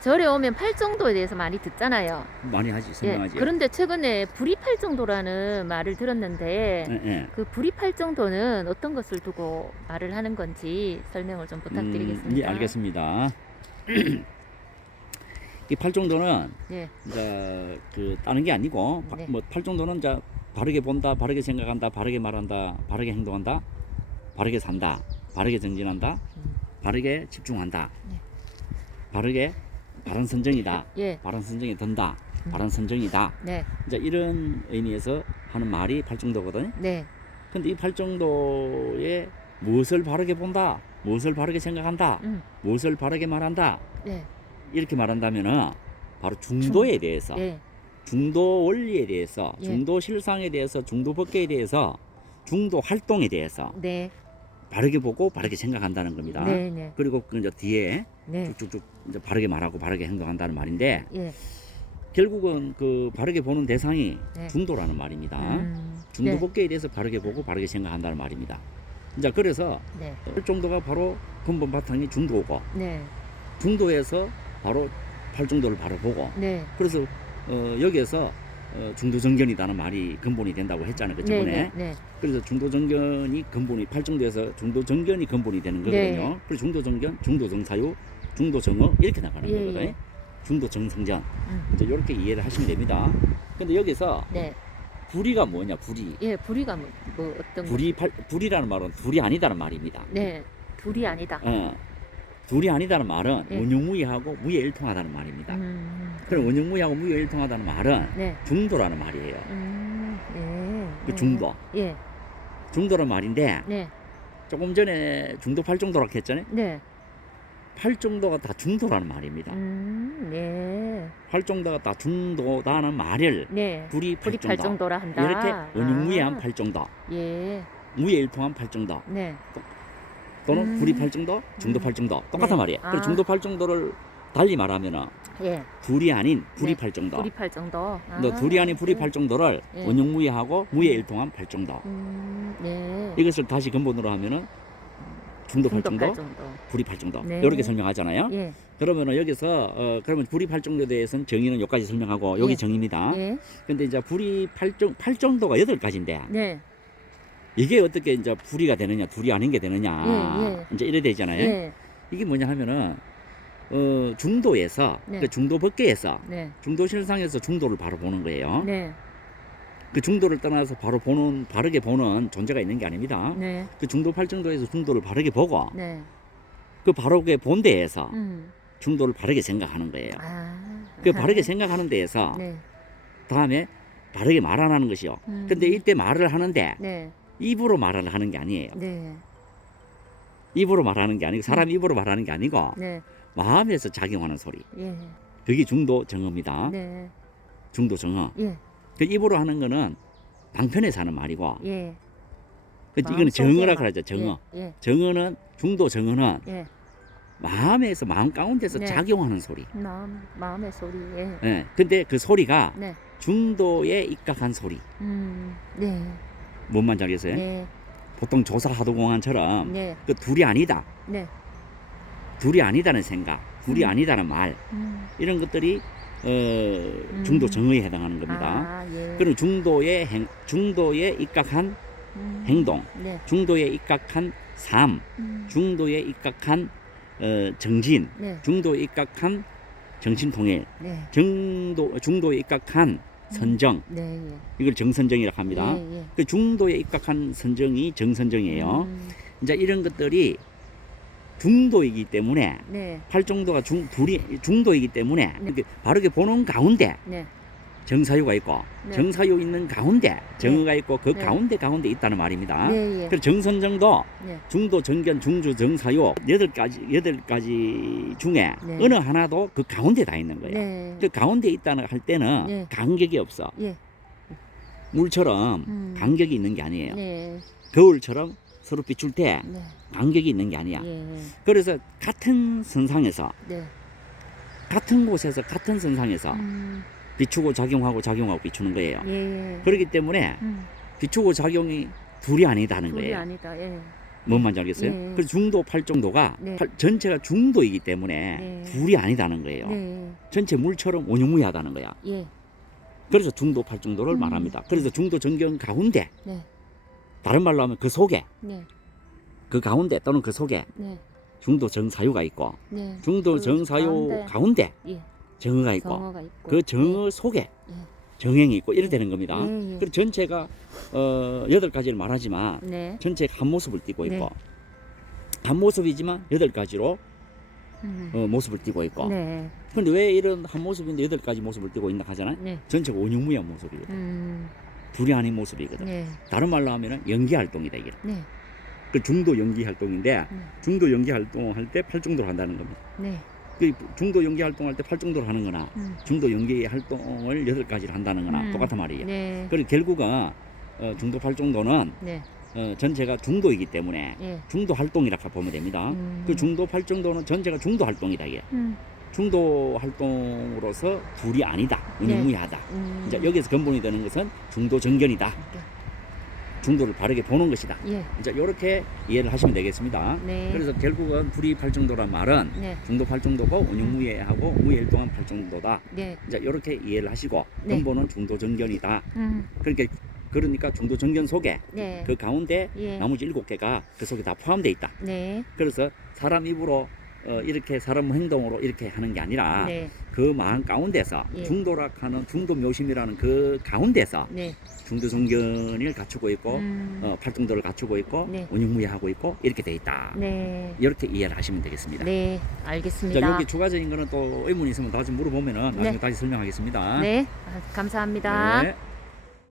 절에 오면 팔정도에 대해서 많이 듣잖아요. 많이 하지, 예. 설명하지. 그런데 최근에 불이팔정도라는 말을 들었는데 예, 예. 그 불이팔정도는 어떤 것을 두고 말을 하는 건지 설명을 좀 부탁드리겠습니다. 예, 알겠습니다. 이 팔정도는 예. 이제 그 다른 게 아니고 네. 뭐 팔정도는 이제 바르게 본다, 바르게 생각한다, 바르게 말한다, 바르게 행동한다, 바르게 산다, 바르게 정진한다, 바르게 집중한다, 네. 바르게 바른 선정이다, 예. 바른 선정이 든다, 바른 선정이다. 네. 이제 이런 의미에서 하는 말이 팔정도거든. 네. 근데 이 팔정도에 무엇을 바르게 본다, 무엇을 바르게 생각한다, 무엇을 바르게 말한다, 네. 이렇게 말한다면은 바로 중도에 대해서, 예. 중도 원리에 대해서, 예. 중도 실상에 대해서, 중도 법계에 대해서, 중도 활동에 대해서 네. 바르게 보고 바르게 생각한다는 겁니다. 네. 네. 그리고 그 이제 뒤에 네. 쭉쭉쭉 이제 바르게 말하고 바르게 행동한다는 말인데, 예. 결국은 그 바르게 보는 대상이 네. 중도라는 말입니다. 중도 네. 법계에 대해서 바르게 보고 바르게 생각한다는 말입니다. 자, 그래서 네. 팔정도가 바로 근본 바탕이 중도고, 네. 중도에서 바로 팔정도를 바로 보고, 네. 그래서 여기에서 중도정견이라는 말이 근본이 된다고 했잖아요, 그 네. 저번에. 네. 네. 그래서 중도정견이 근본이, 팔정도에서 중도정견이 근본이 되는 거거든요. 네. 그래서 중도정견, 중도정사유, 중도정어 이렇게 나가는 예, 거거든요. 예. 중도정성전. 이제 이렇게 이해를 하시면 됩니다. 근데 여기서 네. 불이가 뭐냐, 불이. 예. 불이가 뭐 어떤 거? 불이라는 말은 둘이 아니다는 말입니다. 네. 둘이 아니다. 둘이 아니다는 말은 예. 원흉무이하고 무예일통하다는 말입니다. 그럼 원흉무이하고 무예일통하다는 말은 네. 중도라는 말이에요. 네. 그 중도. 예. 중도란 말인데, 네. 조금 전에 중도 팔정도라고 했잖아요. 네. 팔정도가 다 중도라는 말입니다. 네. 팔정도가 다 중도다는 말을 네. 불이 불이 팔정도, 팔정도라 한다. 이렇게 원흉무이한 아. 팔정도, 예. 무예일통한 팔정도, 네. 또는 불이 팔정도, 중도 팔정도 똑같단 네. 말이에요. 아. 그래서 중도 팔정도를 달리 말하면은 예. 둘이 아닌 불이 네. 팔정도. 불이 팔정도. 너 둘이 아닌 불이 네. 팔정도를 예. 원흉무이하고 무예일통한 팔정도. 네. 이것을 다시 근본으로 하면은 중도 팔정도, 팔정도. 불이 팔정도. 네. 이렇게 설명하잖아요. 예. 그러면은 여기서 그러면 불이 팔정도에 대해서는 정의는 여기까지 설명하고 여기 예. 정의입니다. 예. 근데 이제 불이 팔정도가 8가지인데 네. 이게 어떻게 이제 불이가 되느냐, 둘이 아닌 게 되느냐, 예. 이제 이래 되잖아요. 예. 이게 뭐냐 하면은 중도에서, 네. 그 중도 법계에서, 네. 중도 실상에서 중도를 바로 보는 거예요. 네. 그 중도를 떠나서 바르게 보는 존재가 있는 게 아닙니다. 네. 그 중도 팔정도에서 중도를 바르게 보고 네. 그 바르게 본 데에서 음. 중도를 바르게 생각하는 거예요. 아. 그 바르게 생각하는 데에서 네. 다음에 바르게 말 안 하는 것이요. 근데 이때 말을 하는데 네. 입으로 말을 하는 게 아니에요. 네. 입으로 말하는 게 아니고 사람 입으로 말하는 게 아니고 네. 마음에서 작용하는 소리. 예. 그게 중도 정어입니다. 네. 중도 정어. 예. 그 입으로 하는 거는 방편에서 하는 말이고, 예. 이거는 정어라 그러죠. 정어. 예. 정어는, 중도 정어는 예. 마음에서, 마음 가운데서 네. 작용하는 소리. 마음의 소리. 예. 예. 근데 그 소리가 네. 중도에 입각한 소리. 네. 뭔 말인지 알겠어요? 네. 보통 조사하도공안처럼 네. 그 둘이 아니다, 네. 둘이 아니다는 생각, 둘이 아니다는 말, 이런 것들이 중도 정의에 해당하는 겁니다. 아, 예. 그리고 중도에 입각한 행동, 네. 중도에 입각한 삶, 중도에 입각한 정진, 네. 중도에 입각한 정신통일, 네. 중도에 입각한 선정, 네. 이걸 정선정이라고 합니다. 예. 예. 그 중도에 입각한 선정이 정선정이에요. 이제 이런 것들이 중도이기 때문에, 네. 팔정도가 중도이기 때문에 네. 이렇게 바르게 보는 가운데 네. 정사유가 있고, 네. 정사유 있는 가운데 정의가 있고, 그 네. 가운데 있다는 말입니다. 네. 예. 그래서 정선정도 네. 중도, 정견, 중주, 정사유 8가지 중에 네. 어느 하나도 그 가운데 다 있는 거예요. 네. 그 가운데 있다는 할 때는 네. 간격이 없어. 예. 물처럼 간격이 있는 게 아니에요. 네. 거울처럼 서로 비출 때 네. 간격이 있는 게 아니야. 예. 그래서 같은 선상에서, 네. 같은 곳에서, 같은 선상에서 비추고 작용하고 비추는 거예요. 예. 그렇기 때문에 비추고 작용이 둘이 아니다는 둘이 거예요. 아니다. 예. 뭔 말인지 알겠어요? 네. 그래서 중도, 팔중도가 네. 전체가 중도이기 때문에 네. 불이 아니다는 거예요. 네. 전체 물처럼 원흉무해하다는 거야. 예. 그래서 중도, 팔중도를 말합니다. 그래서 중도 정경 가운데, 네. 다른 말로 하면 그 속에, 네. 그 가운데 또는 그 속에 네. 중도 정사유가 있고, 네. 중도 그 정사유 가운데 예. 정어가 있고, 정어가 있고. 그 정어 속에 예. 정행이 있고 이래 되는 겁니다. 예, 예. 그리고 전체가 8가지를 말하지만 네. 전체가 한 모습을 띠고 네. 있고, 한 모습이지만 8가지로 모습을 띠고 있고. 네. 그런데 왜 이런 한 모습인데 8가지 모습을 띠고 있나 하잖아요. 네. 전체가 원흉무한 모습이거든. 불이 아닌 모습이거든. 네. 다른 말로 하면 연기 활동이다 이게. 네. 그 중도 연기 활동인데 네. 중도 연기 활동할 때 팔중도를 한다는 겁니다. 네. 그 중도 연기 활동할 때 팔중도를 하는 거나 중도 연기 활동을 8가지를 한다는 거나 똑같은 말이에요. 네. 그리고 결국은 중도 팔중도는 네. 전체가 중도이기 때문에 예. 중도 활동이라고 보면 됩니다. 그 중도 팔중도는 전체가 중도 활동이다 이게. 중도 활동으로서 불이 아니다, 원흉무해하다. 이제 여기서 근본이 되는 것은 중도 정견이다. 중도를 바르게 보는 것이다. 예. 이제 이렇게 이해를 하시면 되겠습니다. 네. 그래서 결국은 불이 팔중도란 말은 네. 중도 팔중도고 원흉무해하고 무해일동한 팔중도다. 네. 이제 이렇게 이해를 하시고 네. 근본은 중도 정견이다. 그러니까 중도 정견 속에 네. 그 가운데 예. 나머지 7개가 그 속에 다 포함되어 있다. 네. 그래서 사람 입으로 이렇게 사람 행동으로 이렇게 하는 게 아니라 네. 그 마음 가운데서 예. 중도락하는 중도 묘심이라는 그 가운데서 네. 중도 정견을 갖추고 있고 팔중도를 갖추고 있고 네. 원흉무해하고 있고 이렇게 돼 있다. 네. 이렇게 이해를 하시면 되겠습니다. 네. 알겠습니다. 자, 여기 추가적인 거는 또 의문이 있으면 다시 물어보면은 나중에 네. 다시 설명하겠습니다. 네. 감사합니다. 네.